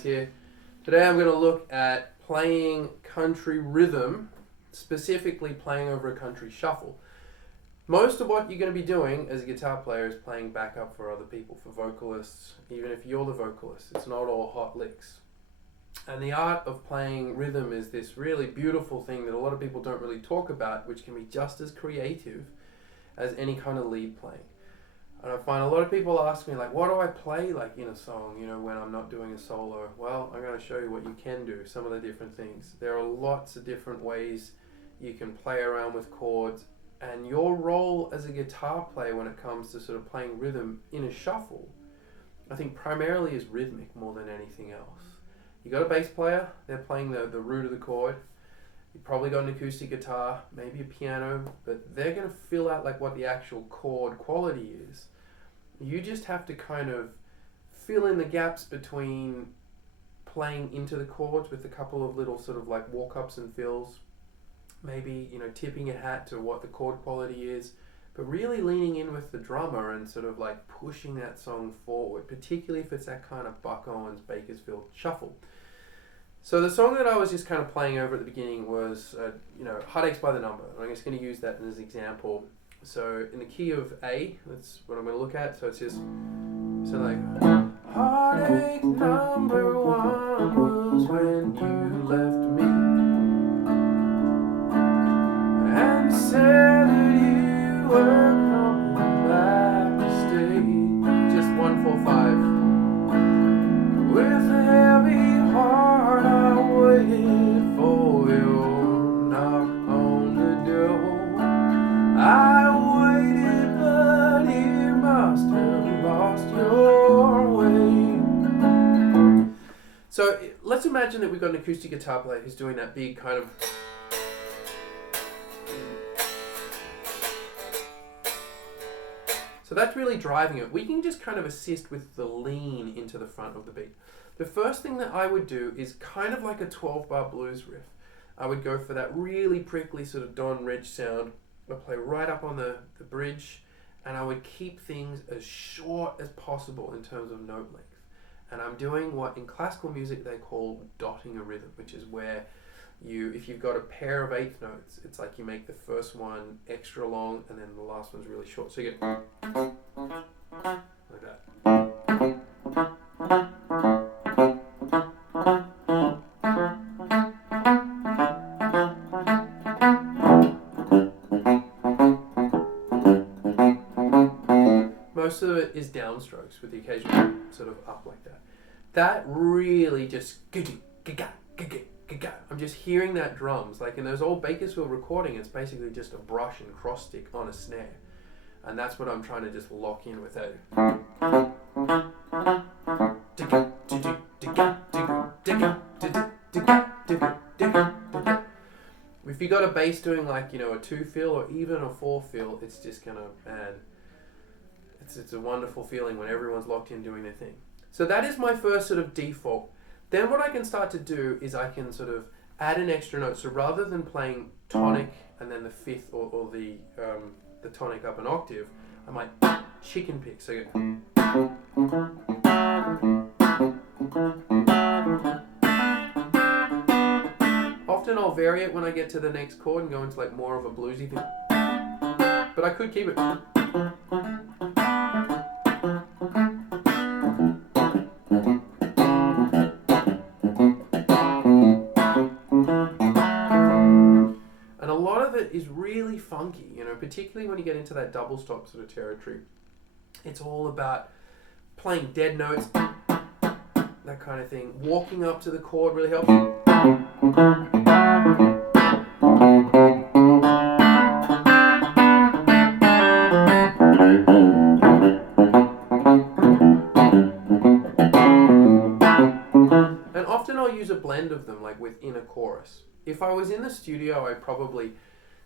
Mags here. Today I'm going to look at playing country rhythm, specifically playing over a country shuffle. Most of what you're going to be doing as a guitar player is playing backup for other people, for vocalists, even if you're the vocalist. It's not all hot licks. And the art of playing rhythm is this really beautiful thing that a lot of people don't really talk about, which can be just as creative as any kind of lead playing. And I find a lot of people ask me, like, what do I play like in a song, when I'm not doing a solo? Well, I'm going to show you what you can do, some of the different things. There are lots of different ways you can play around with chords, and your role as a guitar player when it comes to sort of playing rhythm in a shuffle, I think primarily is rhythmic more than anything else. You got a bass player, they're playing the root of the chord. You've probably got an acoustic guitar, maybe a piano, but they're going to fill out like what the actual chord quality is. You just have to kind of fill in the gaps between playing into the chords with a couple of little sort of like walk-ups and fills, maybe, tipping a hat to what the chord quality is, but really leaning in with the drummer and sort of like pushing that song forward, particularly if it's that kind of Buck Owens, Bakersfield shuffle. So the song that I was just kind of playing over at the beginning was, Heartaches by the Number. I'm just going to use that as an example. So in the key of A, that's what I'm going to look at. So it's just, heartache number one was when you left me and said that you were coming back to stay. Just 1, 4, 5. With a heavy heart I waited for your knock on the door. I waited, but you must have lost your way. So let's imagine that we've got an acoustic guitar player who's doing that big kind of. So that's really driving it. We can just kind of assist with the lean into the front of the beat. The first thing that I would do is kind of like a 12-bar blues riff. I would go for that really prickly sort of Don Ridge sound. I'd play right up on the bridge, and I would keep things as short as possible in terms of note length. And I'm doing what in classical music they call dotting a rhythm, which is where if you've got a pair of eighth notes, it's like you make the first one extra long and then the last one's really short. So you get like that. Most of it is downstrokes with the occasional sort of up like that. That really just I'm just hearing that drums. Like in those old Bakersfield recording, it's basically just a brush and cross stick on a snare. And that's what I'm trying to just lock in with that. If you got a bass doing like, a 2 feel or even a 4 feel, it's just gonna, man, it's a wonderful feeling when everyone's locked in doing their thing. So that is my first sort of default. Then what I can start to do is I can sort of add an extra note. So rather than playing tonic and then the fifth or the tonic up an octave, I might chicken pick. So often I'll vary it when I get to the next chord and go into like more of a bluesy thing. But I could keep it. Is really funky, particularly when you get into that double stop sort of territory. It's all about playing dead notes, that kind of thing. Walking up to the chord really helps. And often I'll use a blend of them, like within a chorus. If I was in the studio, I'd probably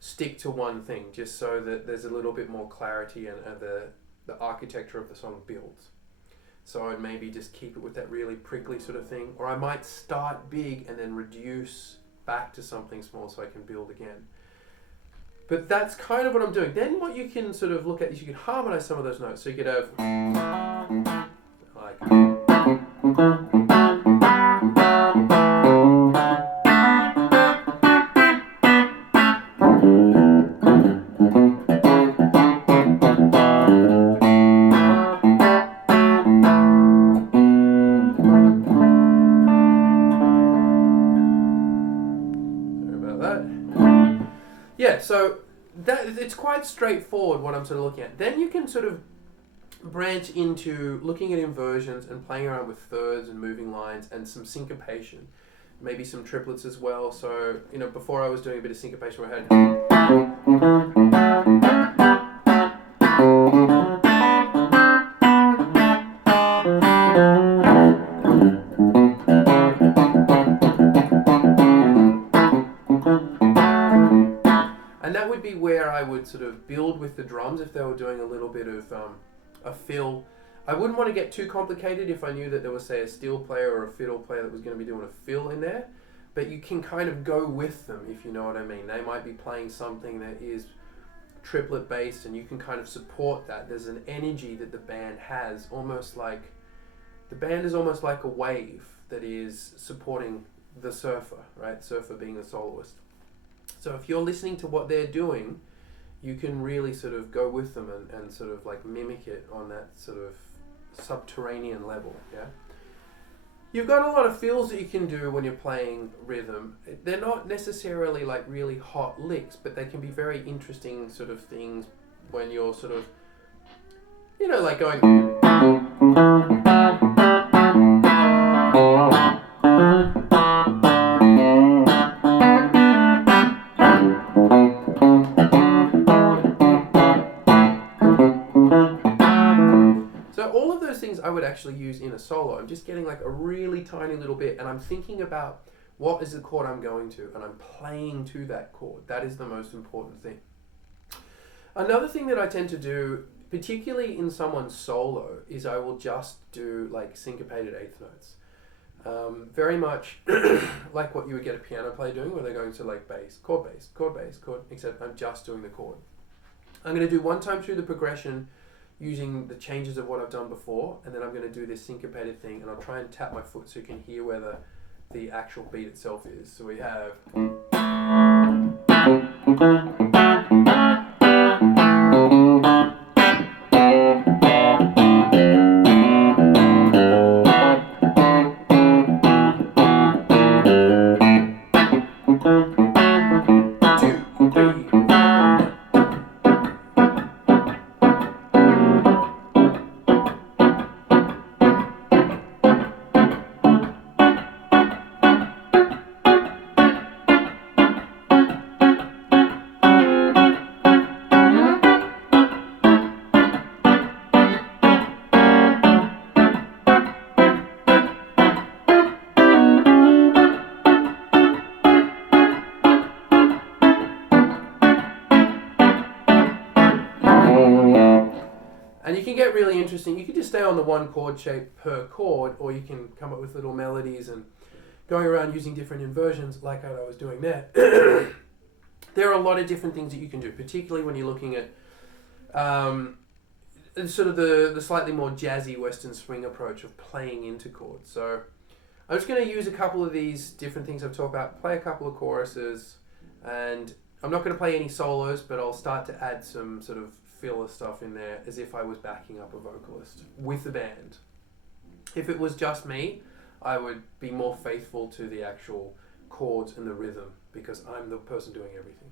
stick to one thing just so that there's a little bit more clarity and the architecture of the song builds. So I'd maybe just keep it with that really prickly sort of thing, or I might start big and then reduce back to something small so I can build again. But that's kind of what I'm doing. Then what you can sort of look at is you can harmonize some of those notes. So you could have like about that. Yeah, so that it's quite straightforward what I'm sort of looking at. Then you can sort of branch into looking at inversions and playing around with thirds and moving lines and some syncopation. Maybe some triplets as well. So, before I was doing a bit of syncopation where I and that would be where I would sort of build with the drums if they were doing a little bit of a fill. I wouldn't want to get too complicated if I knew that there was, say, a steel player or a fiddle player that was going to be doing a fill in there, but you can kind of go with them, if you know what I mean. They might be playing something that is triplet based and you can kind of support that. There's an energy that the band has, almost like the band is almost like a wave that is supporting the surfer, right? Surfer being the soloist. So if you're listening to what they're doing, you can really sort of go with them and sort of like mimic it on that sort of subterranean level, yeah? You've got a lot of fills that you can do when you're playing rhythm. They're not necessarily like really hot licks, but they can be very interesting sort of things when you're sort of, like going... I would actually use in a solo. I'm just getting like a really tiny little bit and I'm thinking about what is the chord I'm going to and I'm playing to that chord. That is the most important thing. Another thing that I tend to do, particularly in someone's solo, is I will just do like syncopated eighth notes. Very much like what you would get a piano player doing where they're going to like bass, chord, except I'm just doing the chord. I'm going to do one time through the progression using the changes of what I've done before, and then I'm going to do this syncopated thing, and I'll try and tap my foot so you can hear where the actual beat itself is. So we have... And you can get really interesting. You can just stay on the one chord shape per chord, or you can come up with little melodies and going around using different inversions like what I was doing there. There are a lot of different things that you can do, particularly when you're looking at sort of the slightly more jazzy Western swing approach of playing into chords. So I'm just going to use a couple of these different things I've talked about, play a couple of choruses, and I'm not going to play any solos, but I'll start to add some sort of filler stuff in there as if I was backing up a vocalist with the band. If it was just me, I would be more faithful to the actual chords and the rhythm because I'm the person doing everything.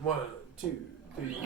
1, 2, 3.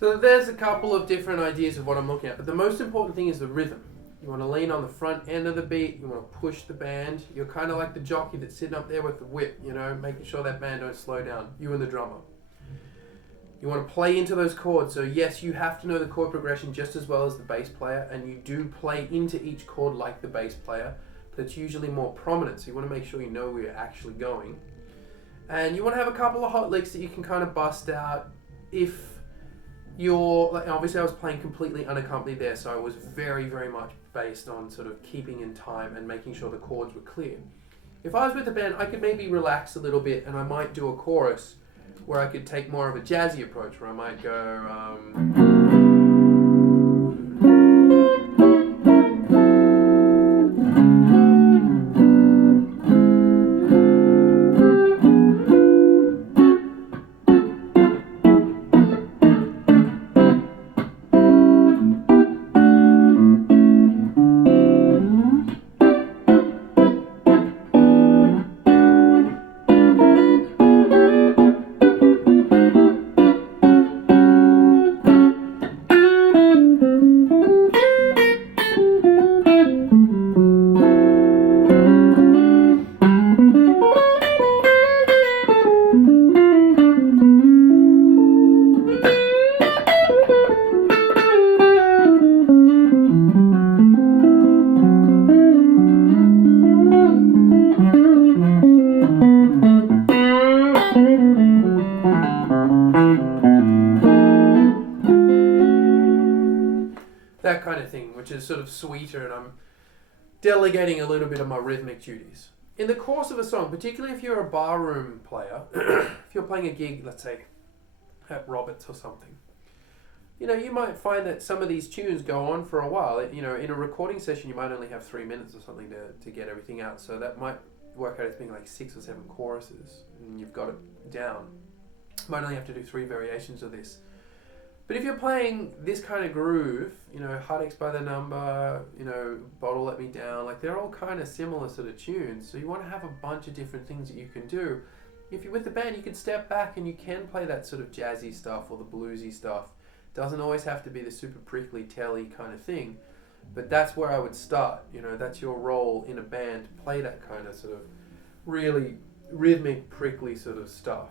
So there's a couple of different ideas of what I'm looking at, but the most important thing is the rhythm. You want to lean on the front end of the beat, you want to push the band. You're kind of like the jockey that's sitting up there with the whip, you know, making sure that band don't slow down, you and the drummer. You want to play into those chords, so yes, you have to know the chord progression just as well as the bass player, and you do play into each chord like the bass player, but it's usually more prominent, so you want to make sure you know where you're actually going. And you want to have a couple of hot licks that you can kind of bust out if you're, like, obviously I was playing completely unaccompanied there, so I was very, very much based on sort of keeping in time and making sure the chords were clear. If I was with the band, I could maybe relax a little bit and I might do a chorus where I could take more of a jazzy approach, where I might go, that kind of thing, which is sort of sweeter, and I'm delegating a little bit of my rhythmic duties. In the course of a song, particularly if you're a barroom player, if you're playing a gig, let's say, at Roberts or something, you know, you might find that some of these tunes go on for a while. You know, in a recording session, you might only have 3 minutes or something to get everything out, so that might work out as being like 6 or 7 choruses, and you've got it down. You might only have to do 3 variations of this. But if you're playing this kind of groove, you know, Heartaches by the Number, you know, Bottle Let Me Down, like they're all kind of similar sort of tunes. So you want to have a bunch of different things that you can do. If you're with the band, you can step back and you can play that sort of jazzy stuff or the bluesy stuff. Doesn't always have to be the super prickly, telly kind of thing. But that's where I would start. You know, that's your role in a band. Play that kind of sort of really rhythmic, prickly sort of stuff.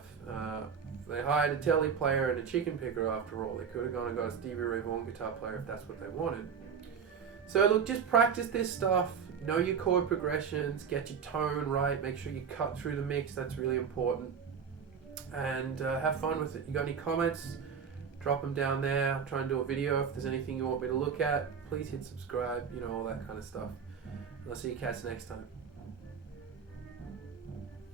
They hired a telly player and a chicken picker after all. They could have gone and got a Stevie Ray Vaughan guitar player if that's what they wanted. So look, just practice this stuff. Know your chord progressions. Get your tone right. Make sure you cut through the mix. That's really important. And have fun with it. You got any comments? Drop them down there. I'll try and do a video. If there's anything you want me to look at, please hit subscribe. You know, all that kind of stuff. And I'll see you cats next time.